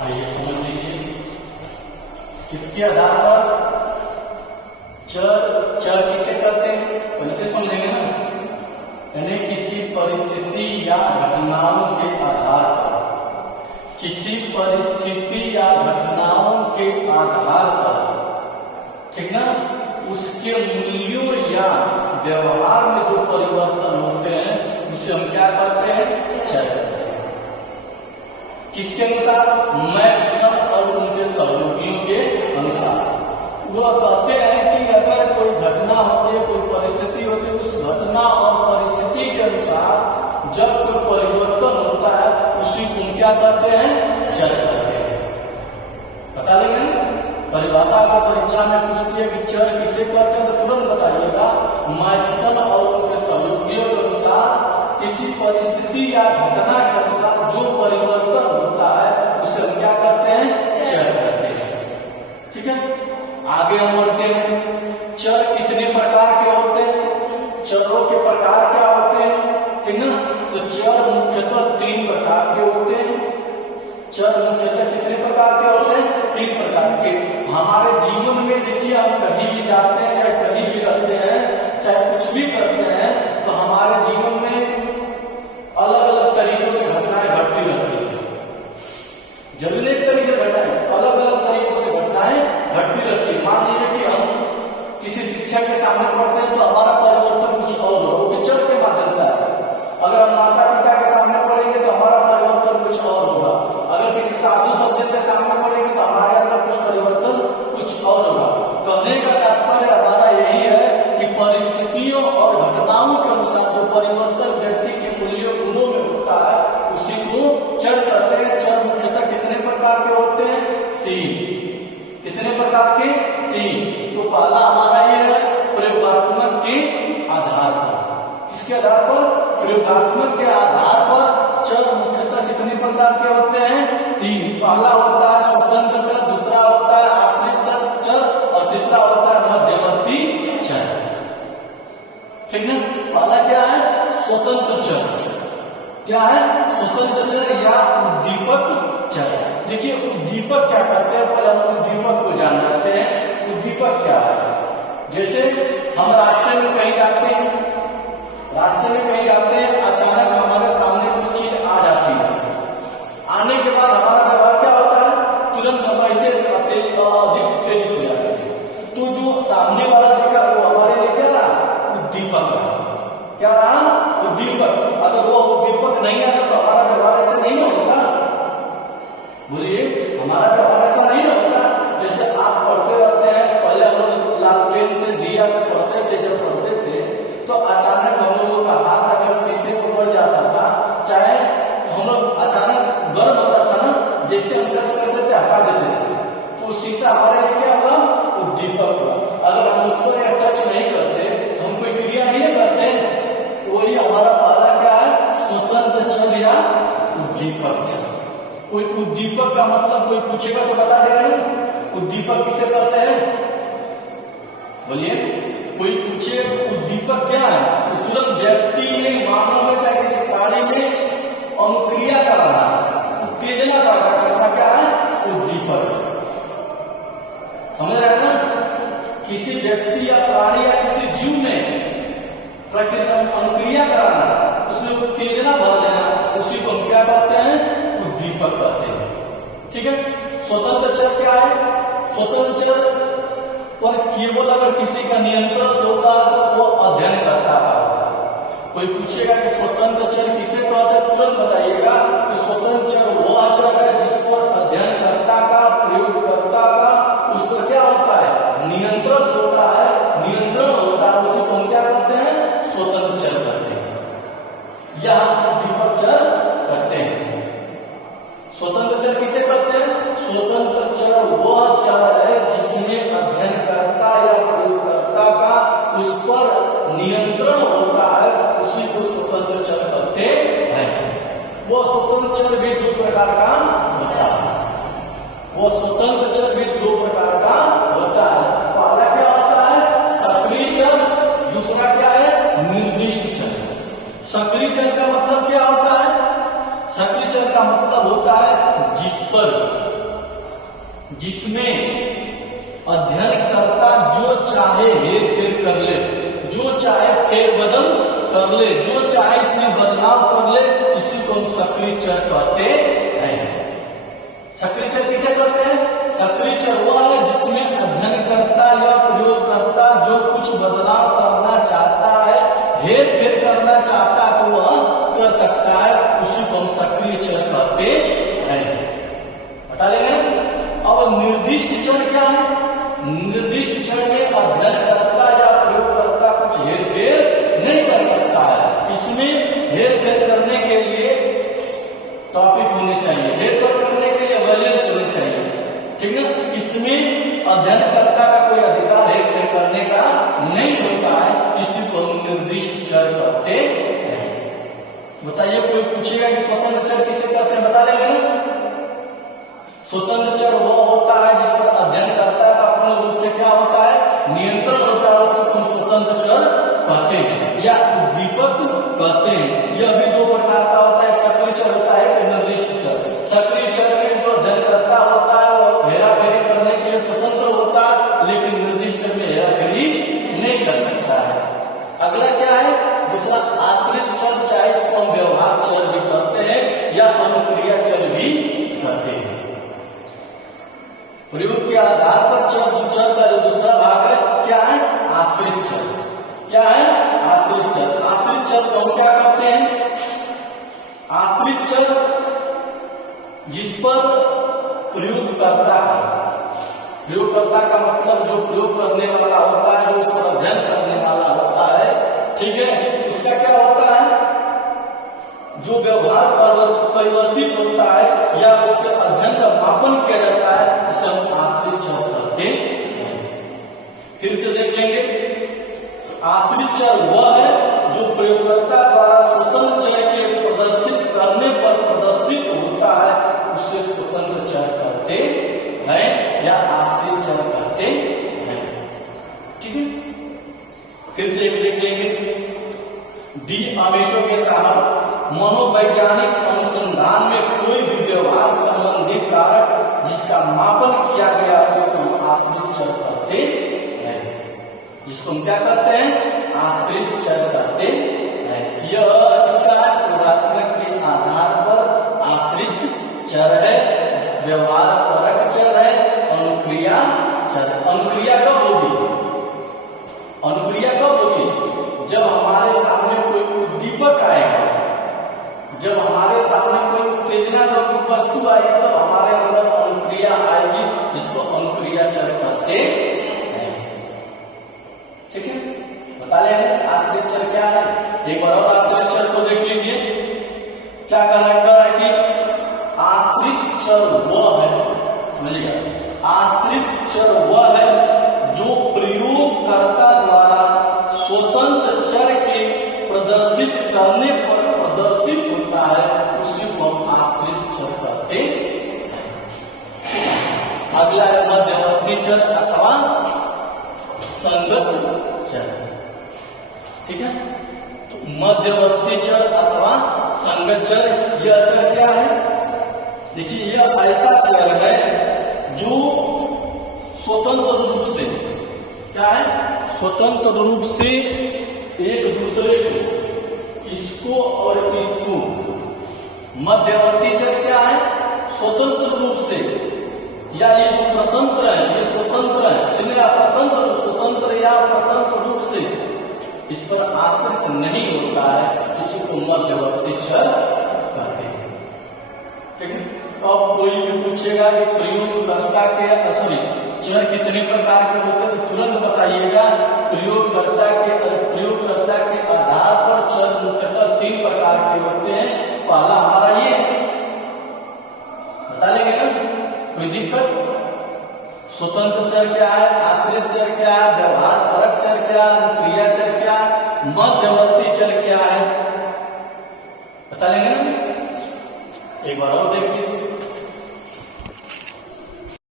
आइए समझ लीजिए, इसके आधार पर चर किसे कहते हैं पहले तो समझेंगे ना। यानी किसी परिस्थिति या घटनाओं के आधार पर, किसी परिस्थिति या घटनाओं के आधार पर, ठीक ना, उसके मूल्यों या व्यवहार में जो परिवर्तन होते हैं उसे हम क्या कहते हैं, चर कहते हैं। किसके अनुसार, मैक्सवेल और उनके सहयोगियों के अनुसार। वह कहते हैं कि अगर कोई घटना होती है, कोई परिस्थिति होती है, उस घटना और परिस्थिति के अनुसार जब कोई परिवर्तन होता है उसी को क्या कहते हैं, चर कहते हैं। बता लेंगे परिभाषा का परीक्षा में पूछती है कि चर किसे कहते हैं, तो तुरंत बताइएगा। मैक्सवेल और उनके सहयोगियों के अनुसार किसी परिस्थिति या घटना के अनुसार जो परिवर्तन होता है उसे हम क्या कहते हैं, चर कहते हैं। ठीक है, आगे हम बढ़ते हैं। चर कितने प्रकार के होते हैं, चरों के प्रकार क्या होते हैं, ठीक ना। तो चर मुख्यतः 3 प्रकार के होते हैं। चर मुख्यतः कितने प्रकार के होते हैं, 3 प्रकार के। हमारे जीवन में देखिए, हम कहीं भी जाते हैं या कहीं भी रहते हैं, चाहे कुछ भी करते हैं, तो हमारे जीवन में अलग अलग तरीकों से घटनाएं घटती रहती है। जरूर एक तरीके से घटनाएं, अलग अलग तरीकों से घटनाएं घटती रहती है। मान लीजिए कि हम किसी शिक्षक के सामने पढ़ते हैं तो हमारा परिवर्तन कुछ और हो, वो चर के माध्यम से आता है। अगर हम माता पिता के सामने पढ़ेंगे तो हमारा परिवर्तन कुछ और होगा। अगर किसी साधु सज्जन के सामने पढ़ेंगे तो हमारे अंदर कुछ परिवर्तन कुछ और होगा। कहने का तात्पर्य हमारा यही है कि परिस्थितियों और घटनाओं के अनुसार जो परिवर्तन व्यक्ति के मूल्यों गुणों में होता है उसी को चर कहते हैं। चर मुख्यतः कितने प्रकार के होते हैं, 3। कितने प्रकार के, 3। तो पहला हमारा ये है प्रयोगात्मक के आधार पर। किसके आधार पर, प्रयोगात्मक के आधार पर चर मुख्यतः कितने प्रकार के होते हैं, 3। पहला होता है स्वतंत्र चर, दूसरा होता है आश्रित चर और तीसरा होता है मध्यवर्ती चर। ठीक है, पहला क्या है, स्वतंत्र चर। क्या है, स्वतंत्र चर या उद्दीपक चर। देखिए उद्दीपक क्या करते हैं, पहले हम उद्दीपक को जान जाते हैं। उद्दीपक क्या है, जैसे हम रास्ते में कहीं जाते हैं, अचानक हमारे सामने कोई चीज आ जाती है। आने के बाद हमारा व्यवहार क्या होता है, तुरंत हम ऐसे अधिक उत्तेजित हो जाते हैं। तो जो सामने वाला देखा वो हमारे लिए क्या रहा, उद्दीपक रहा। क्या रहा, उद्दीपक। अगर वो उद्दीपक नहीं आता तो हमारा व्यवहार ऐसा नहीं होता। बोलिए, हमारा व्यवहार ऐसा नहीं होता। जैसे आप पढ़ते रहते हैं, पहले हम लोग लालटेन से दिया से पढ़ते थे, जब पढ़ते थे तो अचानक हम लोगों का हाथ अगर शीशे को पड़ जाता था, चाहे हम लोग अचानक गर्म होता था ना, जैसे हम टच करते थे हटा देते थे, तो शीशा हमारे लिए क्या हुआ, उद्दीपक हुआ। अगर हम उस पर टच नहीं करते तो हम कोई क्रिया नहीं करते, तो वही हमारा पहला क्या है, स्वतंत्र चर या उद्दीपक चर। कोई उद्दीपक का मतलब कोई पूछेगा तो बता दे रहे हैं, उद्दीपक किसे कहते हैं, बोलिए। कोई पूछे उद्दीपक क्या है, तो तुरंत व्यक्ति में, मानव में, चाहे किसी प्राणी में अनुक्रिया कराना, उत्तेजना पैदा करना क्या है, उद्दीपक। समझ रहे हैं ना, किसी व्यक्ति या प्राणी या किसी जीव में प्रकृति अनुक्रिया कराना, उसमें उत्तेजना भर देना, उसी को हम क्या कहते हैं, उद्दीपक कहते हैं। ठीक है, स्वतंत्र चर क्या है, स्वतंत्र चर पर केवल अगर किसी का नियंत्रण होता है तो वो अध्ययन करता है। कोई पूछेगा कि स्वतंत्र चर किसे कहते हैं, तुरंत बताइएगा कि स्वतंत्र चर वो चर है जिस पर अध्ययनकर्ता का, प्रयोगकर्ता का उस पर क्या होता है, नियंत्रण होता है, नियंत्रण होता है, उसे हम क्या कहते हैं, स्वतंत्र चर कहते हैं या उद्दीपक चर कहते हैं। स्वतंत्र चर किसे कहते हैं, स्वतंत्र चर वह चर है जिसमें अध्ययनकर्ता या प्रयोगकर्ता का उस पर नियंत्रण होता है, उसी को स्वतंत्र चर कहते हैं। वो स्वतंत्र चर भी 2 प्रकार का होता है। वो स्वतंत्र चर भी 2 प्रकार का होता है। पहला क्या होता है, सक्रिय चर, दूसरा क्या है, निर्दिष्ट चर। सक्रिय चर का मतलब क्या होता है, सक्रिय चर का मतलब होता है जिस पर जिसमें अध्ययनकर्ता जो चाहे हेर फेर कर ले, जो चाहे फेर बदल कर ले, जो चाहे इसमें बदलाव कर ले, इसी को हम सक्रिय चर कहते हैं। सक्रिय चर किसे कहते हैं? सक्रिय चर वह है जिसमें अध्ययनकर्ता या प्रयोगकर्ता जो कुछ बदलाव करना चाहता है, हेर फेर करना चाहता है तो वह कर सकता है, उसी को हम सक्रिय चर कहते हैं। बता लेंगे। अब निर्दिष्ट चर क्या है? निर्दिष्ट चर में अध्ययनकर्ता या प्रयोगकर्ता कुछ हेर फेर नहीं कर सकता है। इसमें हेर फेर करने के लिए टॉपिक होने चाहिए, हेर फेर करने के लिए वैलेंस होने चाहिए, ठीक है। इसमें अध्ययनकर्ता का कोई अधिकार हेर फेर करने का नहीं होता है, इसी को हम निर्दिष्ट चर कहते हैं। बताइए, कोई पूछेगा कि स्वतंत्र चर किसे कहते हैं? बता देंगे ना। स्वतंत्र चर वो होता है जिस पर अध्ययनकर्ता का पूर्ण रूप से क्या होता है? नियंत्रण होता है, उसको हम स्वतंत्र चर कहते हैं या उद्दीपक कहते हैं। यह भी दो प्रकार का होता है, एक सक्रिय चर होता है, एक निर्दिष्ट चर। सक्रिय चर में जो अध्ययनकर्ता होता है वो हेराफेरी करने के लिए स्वतंत्र होता है, लेकिन निर्दिष्ट चर में हेराफेरी नहीं कर सकता है। अगला क्या है? दूसरा आश्रित चर, चाहे इसको हम व्यवहार चर भी कहते हैं या अनुक्रिया चर भी कहते हैं। प्रयोग के आधार पर चर का जो दूसरा भाग है क्या है? आश्रित चर। क्या है? आश्रित चर। आश्रित चर को हम क्या कहते हैं? आश्रित चर जिस पर प्रयोगकर्ता का मतलब जो प्रयोग करने वाला होता है, जो उस पर अध्ययन करने वाला होता है, ठीक है, उसका क्या होता है? जो व्यवहार परिवर्तित होता है या उसके अध्ययन का मापन किया जाता है, उसे हम आश्रित चर कहते हैं। फिर से देख लेंगे। आश्रित चर वह है जो प्रयोगकर्ता द्वारा स्वतंत्र चर के प्रदर्शित करने पर प्रदर्शित होता है, उससे स्वतंत्र चर कहते हैं या आश्रित चर कहते हैं। ठीक है। फिर से एक देख लेंगे। डी अमेटो के साहब मनोवैज्ञानिक अनुसंधान में कोई भी व्यवहार संबंधी कारक जिसका मापन किया गया उसको हम आश्रित चर कहते हैं। जिसको हम क्या कहते हैं? आश्रित चर कहते हैं। यह इसका गुणात्मक के आधार पर आश्रित चर है, व्यवहार परक चर है, अनुक्रिया चर। अनुक्रिया कब होगी? अनुक्रिया कब होगी? जब हमारे सामने कोई उद्दीपक आएगा, जब हमारे सामने कोई उत्तेजना का वस्तु आएगी तो हमारे अंदर अनुक्रिया आएगी, जिसको अनुक्रिया चर कहते हैं। ठीक है। बता लेंगे आश्रित चर क्या है। एक बार और आश्रित चर को देख लीजिए। क्या कहना है कि आश्रित चर वह है, समझिएगा, आश्रित चर वह है जो प्रयोगकर्ता द्वारा स्वतंत्र चर के प्रदर्शित करने पर प्रदर्शित होता है, उसी को हम आश्रित चर कहते हैं। अगला है मध्यवर्ती चर अथवा संगत चर। ठीक है। तो मध्यवर्ती चर अथवा संगत चर, यह चर क्या है? देखिए, यह ऐसा चर है जो स्वतंत्र रूप से क्या है? स्वतंत्र रूप से एक दूसरे को, इसको और इसको, मध्यवर्ती चर क्या है? स्वतंत्र रूप से, या ये जो प्रतंत्र है, ये स्वतंत्र है, जिन्हें अपतंत्र, स्वतंत्र या प्रतंत्र रूप से इस पर आश्रित नहीं होता है, इसी को मध्यवर्ती चर कहते हैं। ठीक है। अब कोई भी पूछेगा कि प्रयोगकर्ता के चर कितने प्रकार के होते हैं, तो तुरंत बताइएगा। प्रयोगकर्ता के आधार पर चर मुख्यतः 3 प्रकार के होते हैं। पहला हमारा ये बता लेंगे ना, कोई दिक्कत? स्वतंत्र चर क्या है, आश्रित चर क्या है, व्यवहार परक चर क्या है, अनुक्रिया चर क्या है, मध्यवर्ती चर क्या है, बता लेंगे ना। एक बार और देख लीजिए।